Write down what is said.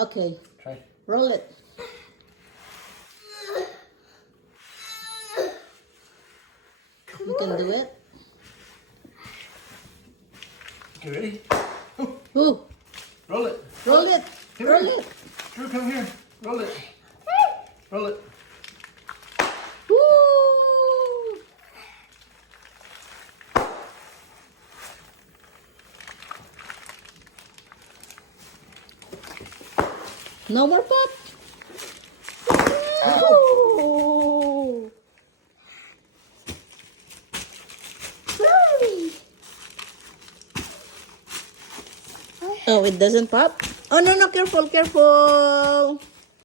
Okay, Try. roll it. You can do it. Okay, ready? Ooh, Roll it. roll it. Come Roll here. it. Drew, come here. Roll it. Roll it. Woo! No more pop. Ooh. Oh, it doesn't pop? Oh, no, no, careful, careful.